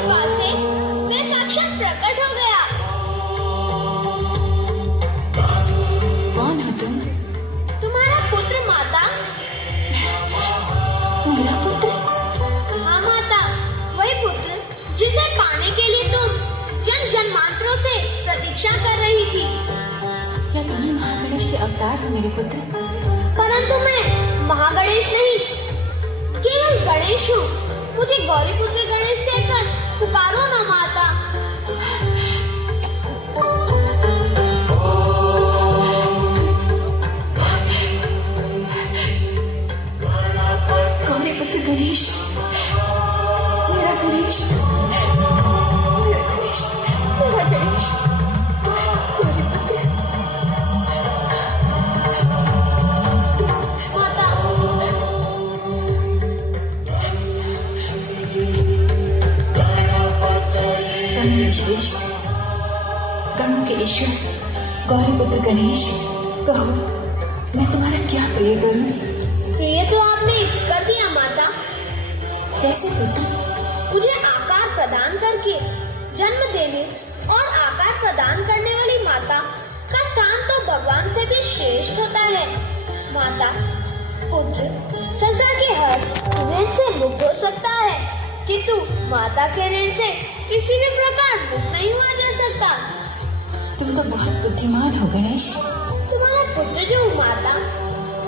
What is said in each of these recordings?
कृपा से मैं साक्षात प्रकट हो गया। कौन हो तुम? तुम्हारा पुत्र माता। मेरा पुत्र? हाँ माता, वही पुत्र जिसे पाने के लिए तुम जन जन्मांतरों से प्रतीक्षा कर रही थी। क्या तुम्ही महागणेश के अवतार हो मेरे पुत्र? परंतु मैं महागणेश नहीं, केवल गणेश हूँ। मुझे गौरी पुत्र गणेश कहकर पुकारो ना माता। गौरी पुत्र गणेश, मेरा गणेश, मेरा गणेश, मेरा गणेश, गौरी पुत्र। माता, गणों में श्रेष्ठ, गणों के ईश्वर, गौरी पुत्र गणेश, कहो मैं तुम्हारा क्या प्रिय करूं? प्रिय तो आपने कर दिया माता। कैसे पुत्र? मुझे आकार प्रदान करके जन्म देने और आकार प्रदान करने वाली माता का स्थान तो भगवान से भी श्रेष्ठ होता है। माता, पुत्र संसार के हर ऋण से मुक्त हो सकता है, किंतु माता के ऋण से किसी भी प्रकार मुक्त नहीं हुआ जा सकता। तुम तो बहुत बुद्धिमान हो गणेश। तुम्हारा पुत्र जो हूँ माता,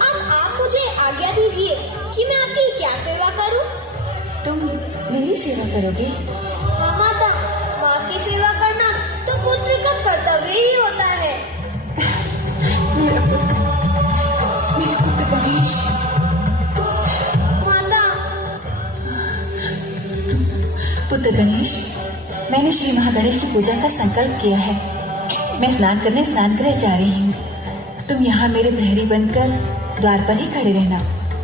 अब आप मुझे आज्ञा दीजिए कि मैं आपकी क्या सेवा करूं? तुम मेरी सेवा करोगे? हाँ माता, माँ की सेवा करना तो पुत्र का कर्तव्य ही होता है। मेरा पुत्र गणेश। माता, पुत्र गणेश, मैंने श्री महागणेश की पूजा का संकल्प किया है। मैं स्नान करने स्नान गृह जा रही हूँ। तुम यहाँ मेरे प्रहरी बनकर द्वार पर ही खड़े रहना,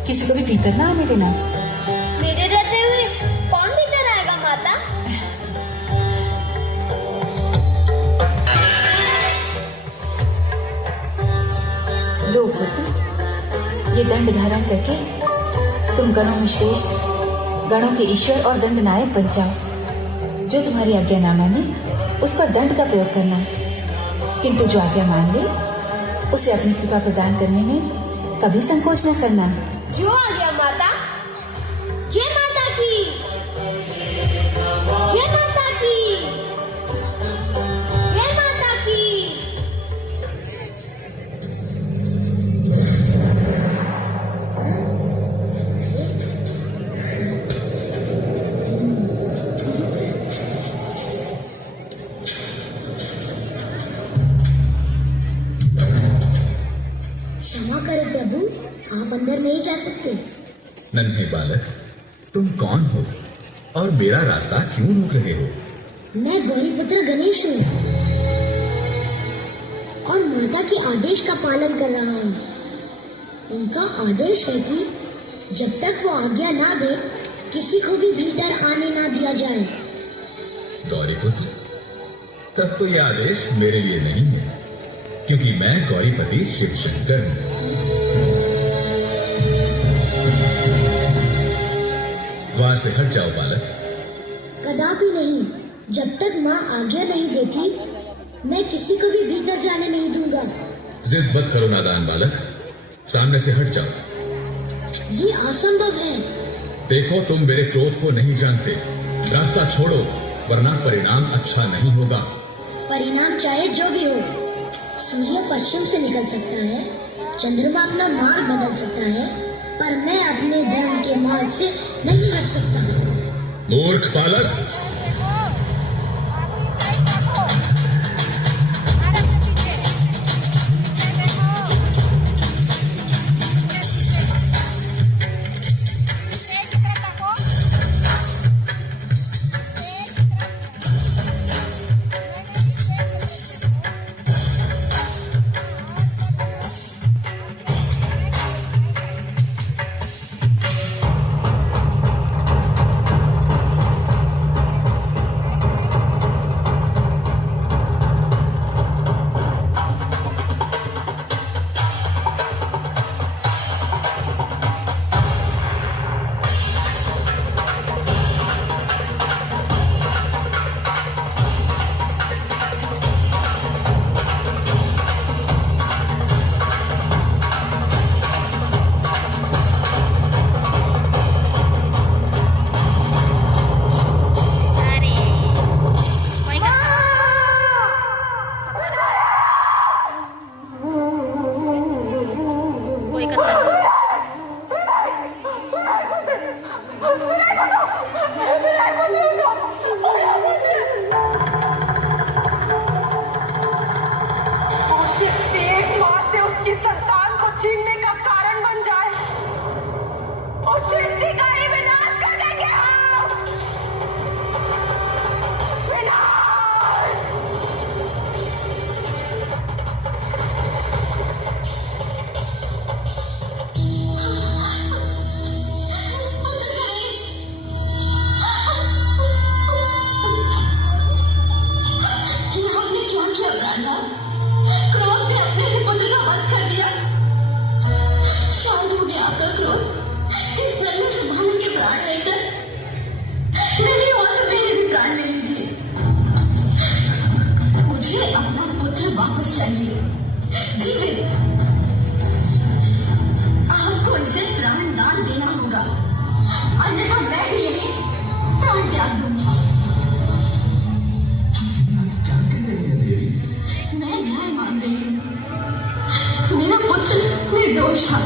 किसी को भी भीतर ना आने देना। मेरे रहते हुए कौन भीतर आएगा माता? लो पुत्र, ये दंड धारण करके तुम गणों में श्रेष्ठ, गणों के ईश्वर और दंड नायक बन जाओ। जो तुम्हारी आज्ञा ना माने उस पर दंड का प्रयोग करना, किंतु जो आज्ञा मान ले उसे अपनी कृपा प्रदान करने में कभी संकोच न करना। जो आ गया माता। जय माता की, जय माता की, जय माता की। क्षमा करें प्रभु, आप अंदर नहीं जा सकते। नन्हे बालक, तुम कौन हो और मेरा रास्ता क्यों रोक रहे हो? मैं गौरी पुत्र गणेश हूँ और माता के आदेश का पालन कर रहा हूँ। उनका आदेश है कि जब तक वो आज्ञा ना दे किसी को भी भीतर आने ना दिया जाए। गौरी पुत्र, तब तो यह आदेश मेरे लिए नहीं है, क्योंकि मैं गौरीपति शिव शंकर हूँ। द्वार से हट जाओ बालक। कदापि नहीं, जब तक माँ आज्ञा नहीं देती मैं किसी को भी भीतर जाने नहीं दूंगा। जिद मत करो नादान बालक, सामने से हट जाओ। ये असंभव है। देखो, तुम मेरे क्रोध को नहीं जानते। रास्ता छोड़ो, वरना परिणाम अच्छा नहीं होगा। परिणाम चाहे जो भी हो, सूर्य पश्चिम से निकल सकता है, चंद्रमा अपना मार्ग बदल सकता है, पर मैं अपने धर्म के मार्ग से नहीं हट सकता। मूर्ख बालक, जीवित। आपको इसे प्राण दान देना होगा, अन्यथा मैं भी यही प्राण त्याग दूंगी। मैं न्याय मान रही हूँ। मेरा पुत्र निर्दोष था,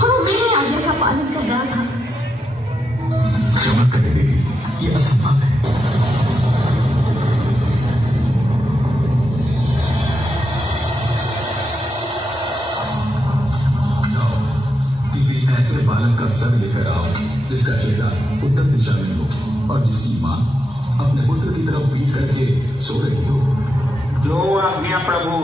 वो मेरी आज्ञा का पालन कर रहा था। क्षमा करें देवी, ये असंभव है। जाओ, किसी ऐसे बालक का सर लेकर आओ जिसका चेहरा उत्तर दिशा में हो और जिसकी मां अपने पुत्र की तरफ पीट करके सो रही हो। जो आज्ञा प्रभु।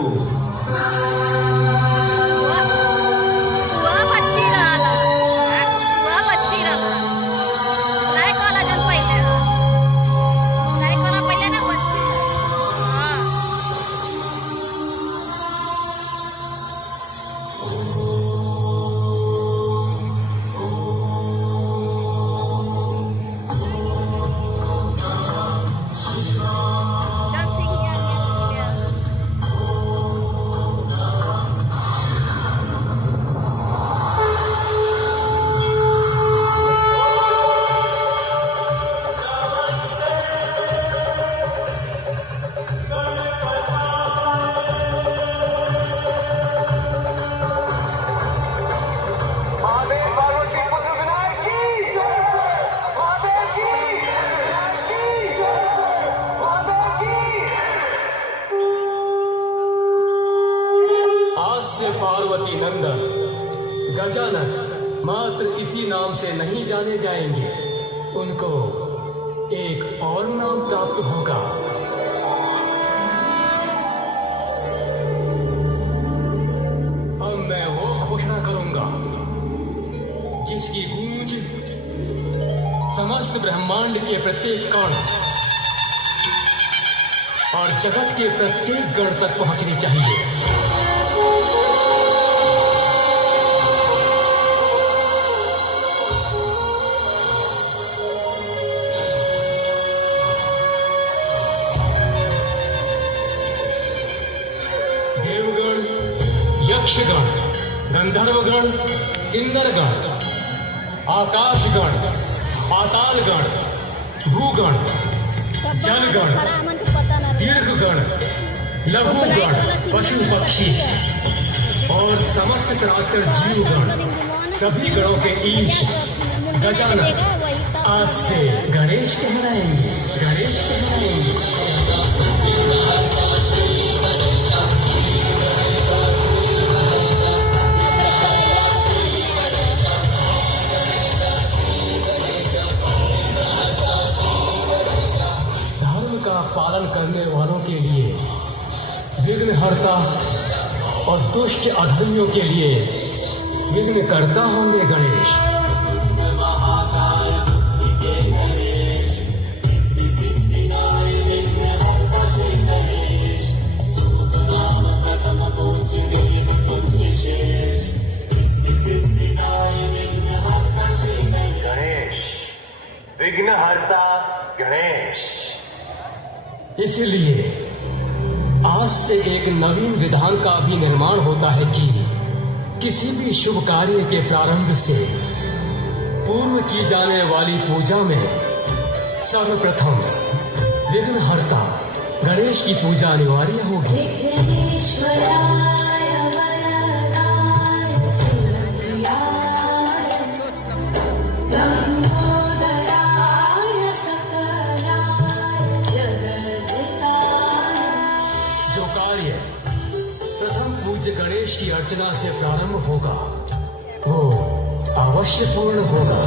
पार्वती नंदन गजानन मात्र इसी नाम से नहीं जाने जाएंगे, उनको एक और नाम प्राप्त होगा। अब मैं वो घोषणा करूंगा जिसकी गूंज समस्त ब्रह्मांड के प्रत्येक कण और जगत के प्रत्येक गण तक पहुंचनी चाहिए। यक्षगण, गंधर्वगण, किन्नरगण, आकाशगण, पातालगण, भूगण, जलगण, दीर्घगण, लघुगण, पशु पक्षी और समस्त चराचर जीवगण, सभी गणों के ईश गजानन आज से गणेश कहलाएंगे, गणेश कहलाएंगे। पालन करने वालों के लिए विघ्नहर्ता और दुष्ट अधर्मियों के लिए विघ्नकर्ता होंगे गणेश। गणेश, विघ्नहर्ता गणेश। इसलिए आज से एक नवीन विधान का भी निर्माण होता है कि किसी भी शुभ कार्य के प्रारंभ से पूर्व की जाने वाली पूजा में सर्वप्रथम विघ्नहर्ता गणेश की पूजा अनिवार्य होगी। गणेश की अर्चना से प्रारंभ होगा वो अवश्य पूर्ण होगा।